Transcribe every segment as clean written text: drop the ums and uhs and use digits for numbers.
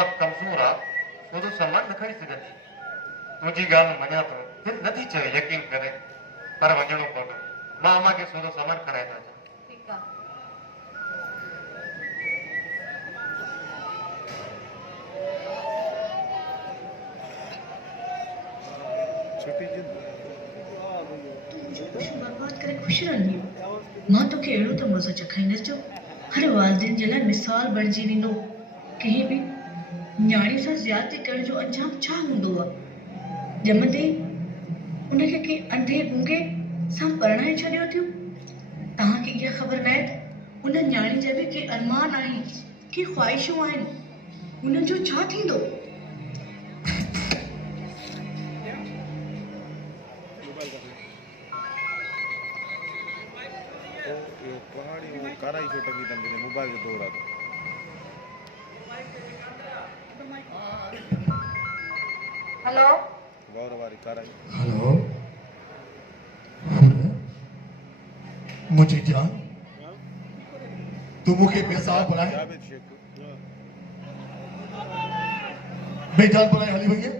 थोड़ा कमज़ोर आहे छो जो सलमान न खणी सघंदी मुंहिंजी ॻाल्हि मञा थो दिलि नथी चए यकीन करे पर वञणो पवंदो मां अम्मा खे छो जो सलमान खणाए थो अचां ठीकु आहे बर्बाद करे खुश रहंदी मां तोखे अहिड़ो त मज़ो चखाईंदसि जो हर वालदेन जे लाइ मिसाल बणिजी वेंदो कंहिं बि न्याणी सां ज़्यादती करण जो अंजाम छा हूंदो आहे ॼमंदे उनखे कंहिं अंधे गूंगे सां परणाए छॾियो थियो तव्हांखे इहा ख़बर न आहे त उन न्याणी जा बि के अरमान आहिनि के ख़्वाहिशूं आहिनि उन्हनि जो छा थींदो कारा ही छोटा की तंग ने मोबाइल जो दौड़ा था हेलो गौरवारी कारा हेलो मुझे जान तू मुझे पैसा पढ़ाए जावेद शेख बेजान पढ़ाए हली भैया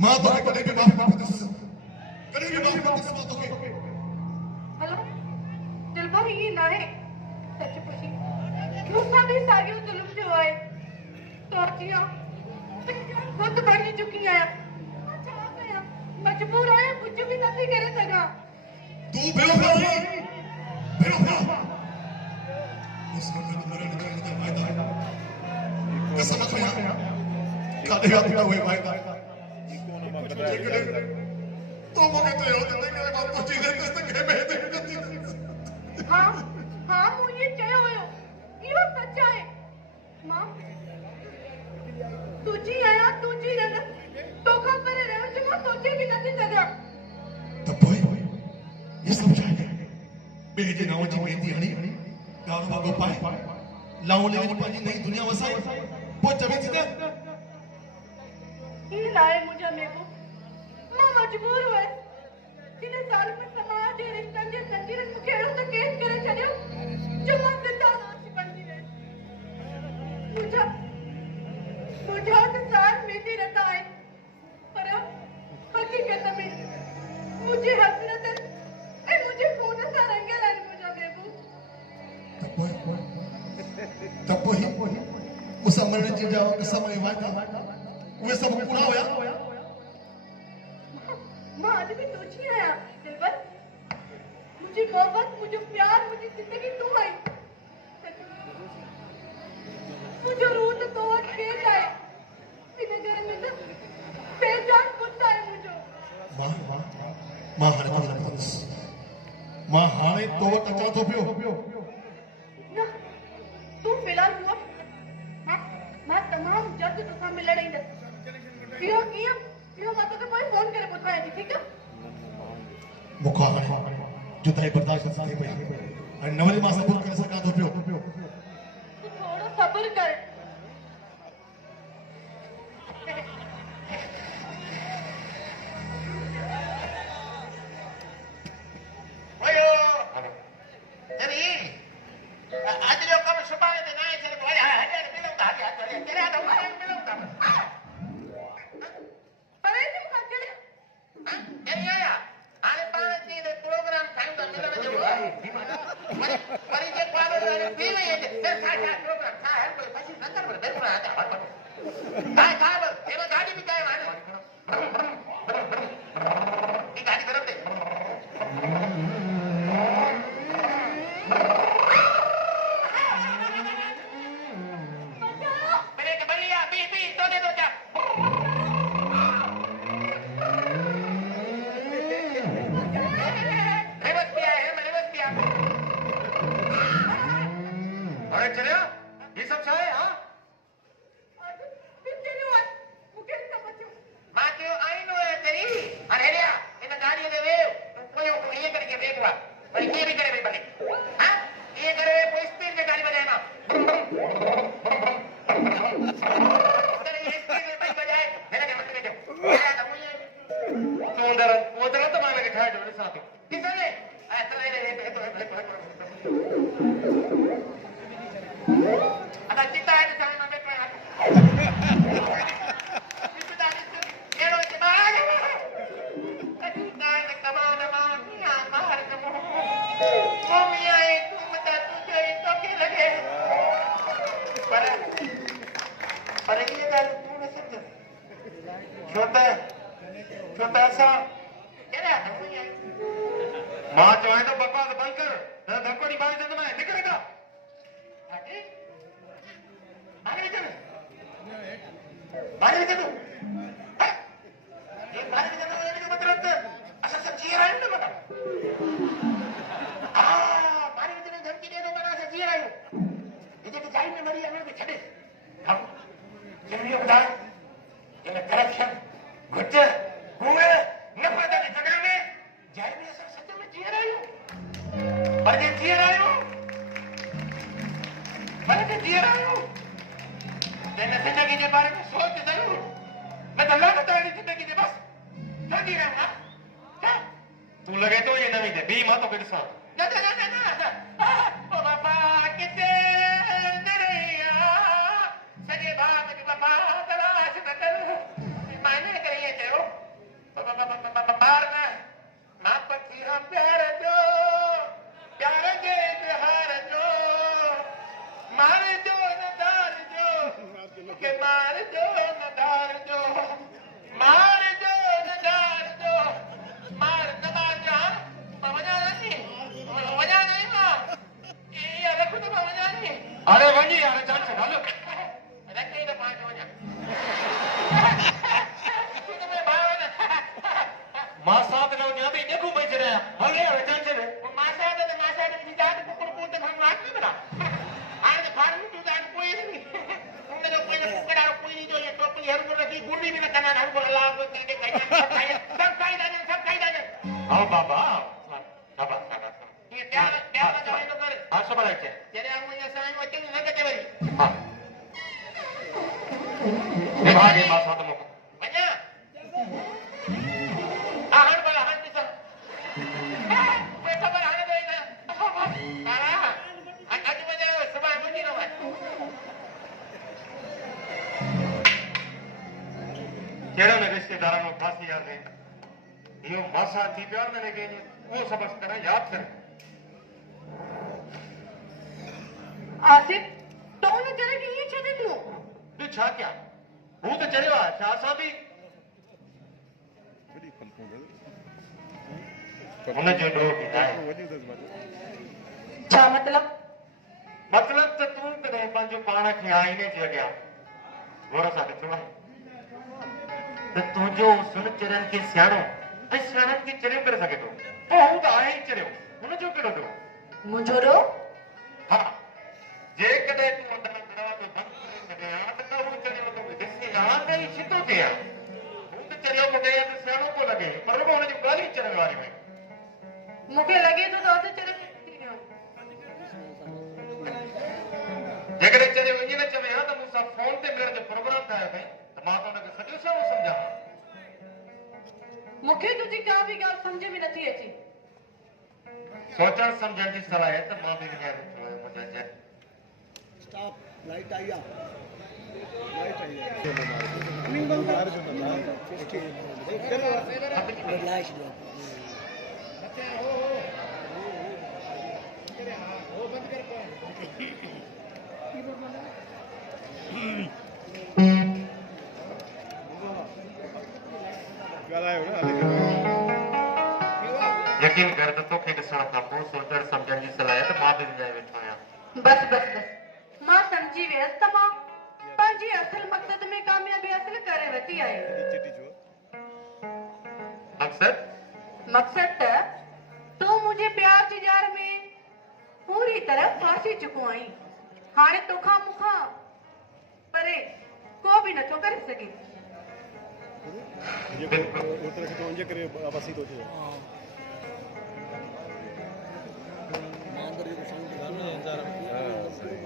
मां तो कदे भी माफ ना कर कदे भी माफ ना कर तो हेलो दिलबर ये ना है सच पुछी क्यों साडी सागियो जुल्म जो आए तो जिया खुद बनी चुकी है अच्छा कया मजबूर है कुछ भी नहीं करे सका तू बेवफा नहीं बेवफा इस वक्त मेरे निकलने का वायदा कसम खा कादे का पूरा हुए वायदा तो मुझे तो होते नहीं कि बात तो चीजें किस तक में दे हाँ हाँ मुझे चयो हुयो इहो सच आहे मां तुझी आया तुझी रह तोखा पर रह जो मां सोचे भी नहीं सघां तब बोए ये समझाए बेजे नाव जी मेहंदी हणी गानो बागो पाए लाऊं ले पंहिंजी नई दुनिया वसाई पोइ चवे थी त ही लाए मुझे मेको मां मजबूर हुए जिन साल में समाज जे रिश्तन जे जंजीरन मुखे अहिड़ो त केस करे छॾियो जो मां ज़िंदा लाश बणजी वई मुझा त साथ मेंदी रहता है पर हकीकत में मुझे हसरत ऐं मुझे खून सां रंगियल आहिनि मुंहिंजा महबूब तब पोइ उस मरण जे जा समय वायदा उहे सब पूरा हुया मां अॼु बि सोची आहियां दिलबर मुंहिंजी मोहबत मुंहिंजो प्यार मुंहिंजी ज़िंदगी तूं आई मुंहिंजो रूह त तो वटि पेश आहे इन घर में त बेजान पुट आहे मुंहिंजो मां हाणे तो लॻंदुसि मां हाणे तो वटि अचां थो पियो न तूं फिलहाल हुआ मां तमामु जल्द तोसां मिलण ईंदसि इहो मां तोखे पोइ फोन करे ॿुधायां थी ठीकु आहे मूंखां हाणे जुदाई बर्दाश्त नथी थिए पई ऐं न वरी मां सबूर करे सघां थो पियो तूं थोरो सब्र कर Ada cita तो पैसा मां जो है तो बकवास बंद कर धक्को नहीं मारी तो मैं निकलेगा मतलब अच्छा सब जी रहा है ना मतलब धमकी दे दो बना से जी रहा हूँ इधर तो जाई में मरी हमें छड़े हम जिम्मेदार बता ये करप्शन गुट हुए नफरत के झगड़े में जाई में सब सच में जी रहा हूँ पर ये जी रहा हूँ पर ये जी रहा हूँ मैंने जिंदगी के बारे में सोच जरूर मैं तो लागत है जिंदगी के बस क्या जी रहा हूँ क्या तू लगे तो ये नवी दे बी मां तो किड सा ना ना ना ना ओ बाबा किते नरिया सजे बाप के बाबा तलाश न कर माने करिए तेरो बार ना मां पति हम प्यार जो प्यार के हार जो मार जो नदार जो के मार जो नदार जो मार जो नदार जो मार नदार जा मजा नहीं मां ये अलग तो मजा नहीं अरे वनी यार चल से हेलो अरे कहीं तो पांच हो जा तू तो मैं भाव मां साथ रहो यहां पे देखो बच रहा है अरे अरे चल से मां साथ की जात कुकुर को तो भगवान नहीं बना आज फार्म तू जान कोई नहीं तुमने जो कोई कुकड़ा कोई जो ये टोपली हर को रखी गुंडी भी न करना हर को अल्लाह को तेरे सब खाई जाने आओ बाबा ये क्या जो है तो करे हां सब लाइट तेरे आंगू ये साईं वच्चे न कटे वरी हां ये भागे मां साथ में भैया आहन बला हन किसा ये खबर आने दे ना तारा आज मुझे सुबह मुझे ना है केड़ा ने रिश्तेदारों को फांसी याद है यो मासा थी प्यार ने लगे वो सबक करा याद कर आसिफ तो न चले कि ये छने तू तू छा क्या वो तो चले वा छा सा भी बड़ी फलफूल उन जो डो बिताए वजी दस बात छा मतलब तो तू कदे पंहिंजो पाण खे आईने च अॻियां गौर सां ॾिठो आहे त तुंहिंजो सुन चरनि खे सियाणो ऐं सियाणनि खे चरियो करे सघे थो पोइ हू त आहे ई चरियो हुनजो कहिड़ो ॾोह मुझो रो हा जेकॾहिं तूं अंदरि दरवाज़ो बंदि करे सघे हा त हू चरियो तो ॾिसी हा त ई छितो थिए हा हू त चरियो पियो कहे त सियाणो पियो लॻे पर रुॻो हुनजूं ॻाल्हियूं चरण वारियूं आहिनि मुखे लगे तो दौड़ते चले जेकॾहिं चरियो ईअं न चवे हा त मूंसां फोन ते मिलण जो प्रोग्राम ठाहियो अथई त मां त हुनखे सॼो सियाणो सम्झां मुखे तुझी का भी ॻाल्हि समझ में नथी अचे सोचण सम्झण जी सलाहियत मां बि विञाए रखियो आहे मुंहिंजा जय स्टॉप लाइट आई लाइट आई फ्लैश दो गालायो ना यकीन कर त तोखे ॾिसण खां पोइ सोचण सम्झण जी सलाहियत मां बि विञाए वेठो आहियां बस मां समझी वियसि त मां पंहिंजी असल मक़सद में कामयाबी हासिल करे वठी आहियां चिट्ठी जो मक़सद त तूं मुंहिंजे प्यार जी जार में पूरी तरह फासी चुको आहीं हाणे तोखां मूंखां परे को बि नथो करे सघे ये उतर के तो उनके करे वापसी तो थे मांदर जो शांति हां सही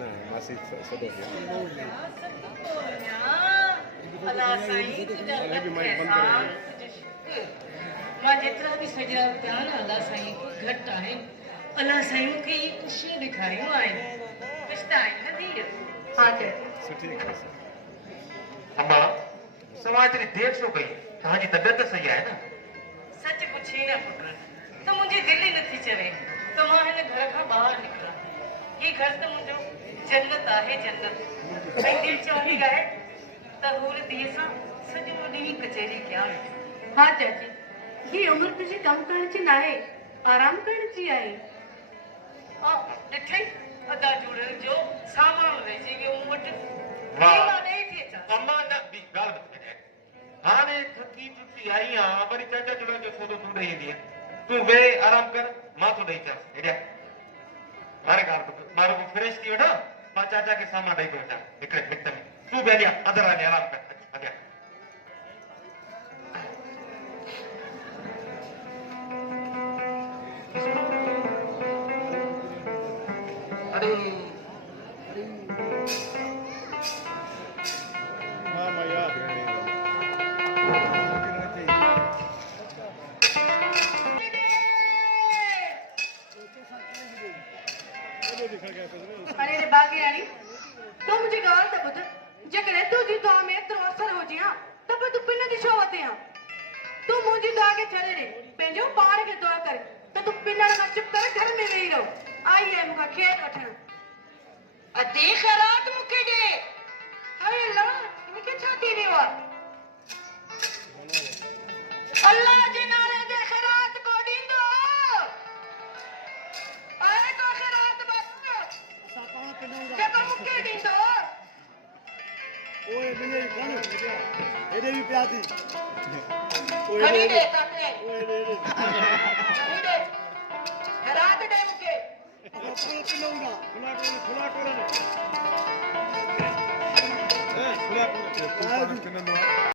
ना मासी सदो अल्लाह साईं तुझा अरे भी माइक बंद करे मां जेतिरा बि सॼा पिया न अल्लाह साईं घटि आहिनि अल्लाह साईं मूंखे इहे ख़ुशियूं ॾेखारियूं आहिनि कुझु त आहिनि न धीअ हाँ जी सुठी अम्मा समाज जी देर छो कई तव्हांजी तबियत सही आहे न सच पुछी न पुट त मुंहिंजी दिलि ई नथी चवे त मां हिन घर खां ॿाहिरि निकिरां हीउ घर त मुंहिंजो जन्नत आहे जन्नत ऐं दिलि चवंदी आहे त हूर धीअ सां सॼो ॾींहुं कचहरी कयां वेठी हाँ चाची, ये उम्र तुझे कम करण ना है, आराम करण जी आहे। ॾिठई अदा जुड़े जो सामान रहिजी वियो मूं वटि वाह। हीअ ॾेई थी अचां अम्मा न बि ॻाल्हि ॿुधाए हाणे थकी टुटी आई आहियां वरी चाचा चुड़नि जो सौदो तूं ॾेई ईंदीअ तूं वेह आराम कर मां थो ॾेई अचांसि हेॾिया हाणे ॻाल्हि ॿुध मां रुगो फ्रेश थी वठां मां चाचा खे सामान ॾेई थो अचां हिकिड़े मिंट में तूं बि हलिया अंदरि वञी आराम कर हलिया अरे मां माया अरे रे बागी रानी, तू मुझे ॻाल्हि त ॿुध, जेकॾहिं तुंहिंजी दुआ में एतिरो असरु हुजे हा त पोइ तूं पिन जी छो वते हा? तूं मुंहिंजी दुआ खे छॾे ॾे, पंहिंजो पाण खे दुआ कर त तूं पिनण खां चुप करे घर में वेही रहो। आई आहे मूंखां खेत वठण। अधे ख़ैरात मूंखे ॾे। हाय अल्लाह, मूंखे छा थी वियो आहे? अल्लाह जे नाले ते ख़ैरात को ॾींदो। आहे को ख़ैरात बस असां पाण पिनऊं जेको मूंखे ॾींदो। ओए मिले कान हेॾे बि पिया थी खणी ॾे काके, ओए रे खणी ॾे। ख़ैरात ॾे मूंखे। असां पाण पिनऊं था खुला टोरन खुला टोरन